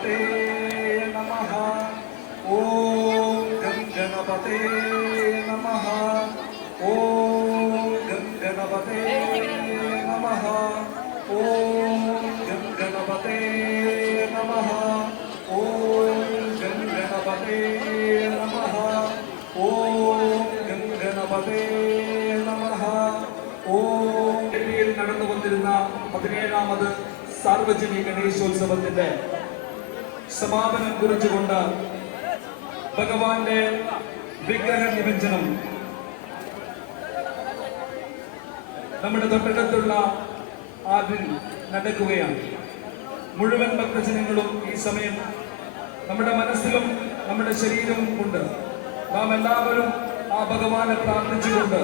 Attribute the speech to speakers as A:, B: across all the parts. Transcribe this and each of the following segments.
A: गणपते नमः ॐ गं गणपते नमः ॐ गं गणपते नमः ॐ गं गणपते नमः ॐ गं गणपते नमः ॐ गं गणपते नमः ॐ നടന്നു കൊണ്ടിരുന്ന പതിനേഴാമത് സാർവജനിക ഗണേശോത്സവത്തിന്റെ സമാപനം കുറിച്ചുകൊണ്ട് ഭഗവാന്റെ വിഗ്രഹ നിമഞ്ജനം നമ്മുടെ തൊട്ടടുത്തുള്ള ആദ്യ നടക്കുകയാണ്. മുഴുവൻ ഭക്തജനങ്ങളും ഈ സമയം നമ്മുടെ മനസ്സിലും നമ്മുടെ ശരീരവും കൊണ്ട് നാം എല്ലാവരും ആ ഭഗവാനെ പ്രാർത്ഥിച്ചുകൊണ്ട്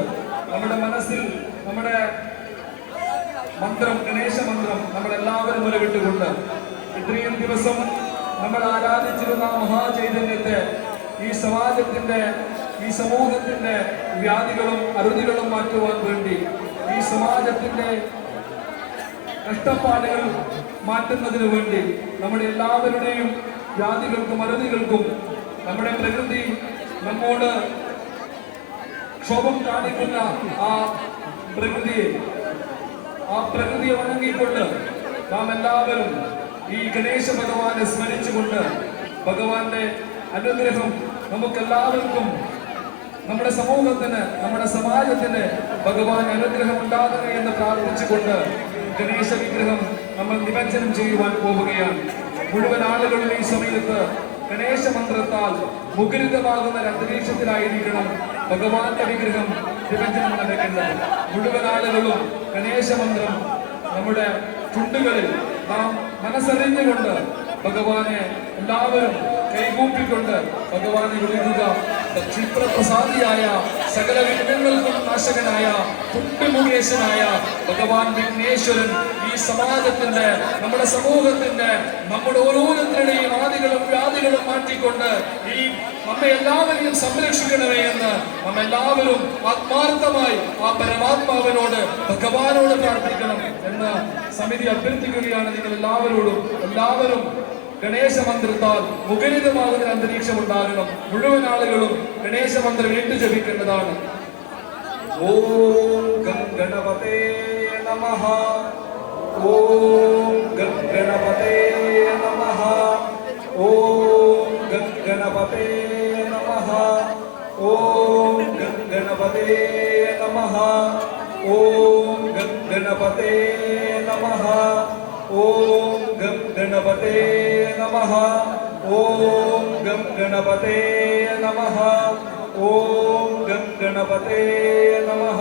A: നമ്മുടെ മനസ്സിൽ നമ്മുടെ മന്ത്രം ഗണേശ മന്ത്രം നമ്മളെല്ലാവരും മുലവിട്ടുകൊണ്ട് ഇത്രയും ദിവസം നമ്മൾ ആരാധിച്ചിരുന്ന മഹാചൈതന്യത്തെ ഈ സമാജത്തിന്റെ ഈ സമൂഹത്തിന്റെ വ്യാധികളും അരുതികളും മാറ്റുവാൻ വേണ്ടി ഈ സമാജത്തിന്റെ കഷ്ടപ്പാടുകൾ മാറ്റുന്നതിന് വേണ്ടി നമ്മുടെ എല്ലാവരുടെയും ജാതികൾക്കും അരുതികൾക്കും നമ്മുടെ പ്രകൃതി നമ്മോട് ക്ഷോഭം കാണിക്കുന്ന ആ പ്രകൃതിയെ ആ പ്രകൃതിയെ വണങ്ങിക്കൊണ്ട് നാം എല്ലാവരും ഈ ഗണേശ ഭഗവാനെ സ്മരിച്ചുകൊണ്ട് ഭഗവാന്റെ അനുഗ്രഹം നമുക്കെല്ലാവർക്കും നമ്മുടെ സമൂഹത്തിന് നമ്മുടെ സമാജത്തിന് ഭഗവാൻ അനുഗ്രഹം ഉണ്ടാകണേ എന്ന് പ്രാർത്ഥിച്ചുകൊണ്ട് ഗണേശ വിഗ്രഹം നമ്മൾ നിമജ്ജനം ചെയ്യുവാൻ പോവുകയാണ്. മുഴുവൻ ആളുകളിൽ ഈ സമയത്ത് ഗണേശ മന്ത്രത്താൽ മുഖരിതമാകുന്ന അന്തരീക്ഷത്തിലായിരിക്കണം ഭഗവാന്റെ വിഗ്രഹം നിമജ്ജനം നടക്കുന്നത് മുഴുവൻ ആളുകളും ഗണേശ മന്ത്രം നമ്മുടെ ചുണ്ടുകളിൽ നാം മനസ്സറിഞ്ഞുകൊണ്ട് ഭഗവാനെ എല്ലാവരും കൈകൂപ്പിക്കൊണ്ട് ഭഗവാനെ വിളിക്കുക. ക്ഷിപ്രപ്രസാദിയായ സകല വിഘ്നങ്ങൾക്കും നാശകനായ പുണ്യമുകേശനായ ഭഗവാൻ വിഘ്നേശ്വരൻ ഈ സമാജത്തിന്റെ നമ്മുടെ സമൂഹത്തിന്റെ നമ്മുടെ ഓരോരുത്തരുടെയും ആദികളും വ്യാധികളും മാറ്റിക്കൊണ്ട് ഈ നമ്മെ എല്ലാവരെയും സംരക്ഷിക്കണമേ എന്ന് നമ്മ എല്ലാവരും ആത്മാർത്ഥമായി ആ പരമാത്മാവിനോട് ഭഗവാനോട് പ്രാർത്ഥിക്കണം എന്ന് സമിതി അഭ്യർത്ഥിക്കുകയാണ് നിങ്ങൾ എല്ലാവരോടും എല്ലാവരും ഗണേശ മന്ത്രത്താൽ മുഖരിതമാകുന്ന അന്തരീക്ഷം ഉണ്ടാകണം മുഴുവൻ ആളുകളും ഗണേശ മന്ത്രം ഏറ്റു ജപിക്കേണ്ടതാണ് ഓം ഗണപതേ നമ. ഓം ഗണപതേ നമ. ഓം ഗണപതേ നമ. ഓം ഗണപതേ നമ. ഓം ഗണപതേ നമ. ഓം கம் கணபதே நமஹ ஓம் கம் கணபதே நமஹ ஓம் கம் கணபதே நமஹ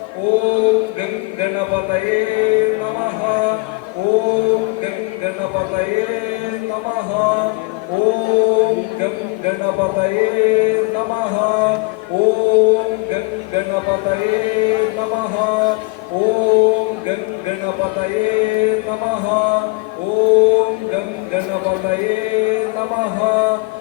A: ఓం గం గణపతయే నమ ఓం గం గణపతయే నమ ఓం గం గణపతయే నమ ఓం గం గణపతయే నమ ఓం గం గణపతయే నమ ఓం గం గణపతయే నమ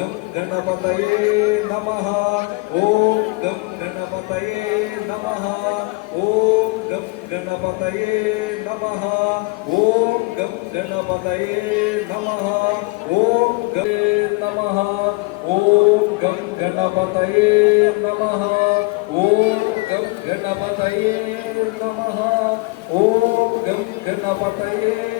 A: గం గణపతయే నమ. ఓం గం గణపతయే నమ. ఓం గం గణపతయే నమ. ఓం గం గణపతయే నమ. ఓం గం నమ. ఓం గం గణపతయే నమ. ఓం గం గణపతయే నమ. ఓం గం గణపతయే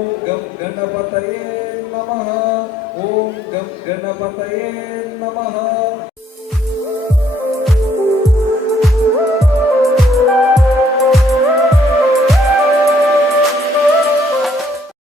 A: गं गणपतये नमः। ॐ गं गणपतये नमः।